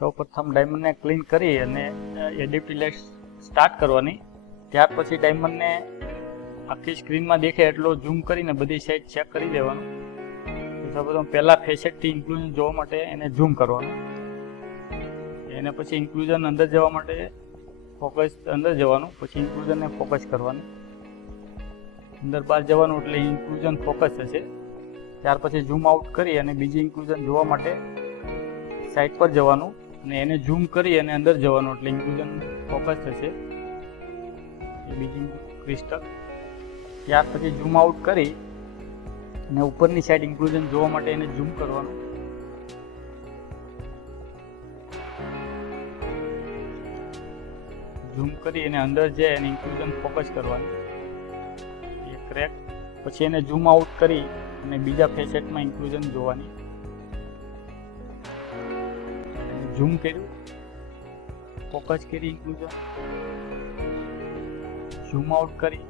સૌપ્રથમ ડાયમંડને ક્લીન કરી અને એડિટિવ લાઇટ સ્ટાર્ટ કરવાની. ત્યાર પછી ડાયમંડને આખી સ્ક્રીનમાં દેખે એટલો ઝૂમ કરીને બધી સાઈડ ચેક કરી દેવાનું. સૌપ્રથમ પહેલાં ફેસેટથી ઇન્ક્લુઝન જોવા માટે એને ઝૂમ કરવાનું. એને પછી ઇન્ક્લુઝન અંદર જવા માટે ફોકસ અંદર જવાનું, પછી ઇન્ક્લુઝનને ફોકસ કરવાનું. અંદર બહાર જવાનું એટલે ઇન્ક્લુઝન ફોકસ થશે. ત્યાર પછી ઝૂમ આઉટ કરી અને બીજી ઇન્ક્લુઝન જોવા માટે સાઈડ પર જવાનું અને એને ઝૂમ કરી અને અંદર જવાનું એટલે ઇન્ક્લુઝન ફોકસ થશે એ બીજી ક્રિસ્ટલ. ત્યાર પછી ઝૂમ આઉટ કરી અને ઉપરની સાઈડ ઇન્ક્લુઝન જોવા માટે એને ઝૂમ કરવાનું. ઝૂમ કરી અને અંદર જાય અને ઇન્ક્લુઝન ફોકસ કરવાનું એ ક્રેક. પછી એને ઝૂમ આઉટ કરી અને બીજા ફેસેટમાં ઇન્ક્લુઝન જોવાની. ઝૂમ કર્યું, ફોકસ કરી ઇન્ક્લુઝન, ઝૂમ આઉટ કરી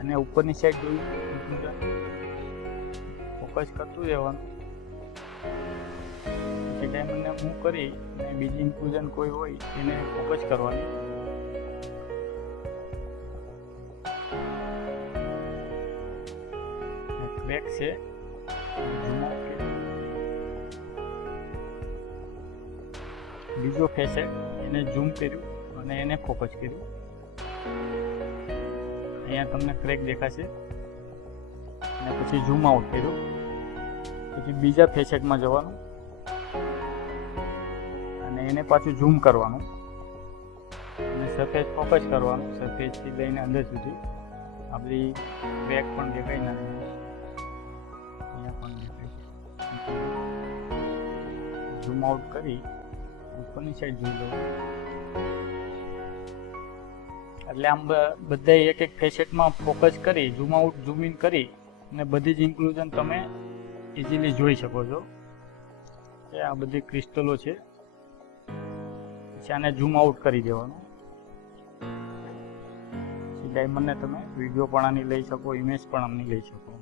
અને ઉપરની સાઈડ જોયું ઇન્ક્લુઝન ફોકસ કરતું રહેવાનું. પછી ડાયમંડને મૂવ કરી અને બીજી ઇન્ક્લુઝન કોઈ હોય એને ફોકસ કરવાની. ક્રેક છે, બીજો ફેસેટ એને ઝૂમ કર્યું અને એને ફોકસ કર્યું. અહીંયા તમને ક્રેક દેખાશે. અને પછી ઝૂમ આઉટ કર્યું. પછી બીજા ફેસેટમાં જવાનું અને એને પાછું ઝૂમ કરવાનું અને સરફેસ ફોકસ કરવાનું. સરફેસથી લઈને અંદર સુધી આપણી ક્રેક પણ દેખાય ના, અહીંયા પણ દેખાય છે. ઝૂમ આઉટ કરી ઉપરની સાઈડ જોઈ લો એટલે આમ બધા એક એક ફેસેટમાં ફોકસ કરી ઝૂમ આઉટ ઝૂમ ઇન કરી અને બધી જ ઇન્ક્લુઝન તમે ઇઝીલી જોઈ શકો છો. આ બધી ક્રિસ્ટલો છે. પછી આને ઝૂમ આઉટ કરી દેવાનું. પછી ડાયમંડને તમે વિડીયો પણ આની લઈ શકો, ઇમેજ પણ આમની લઈ શકો.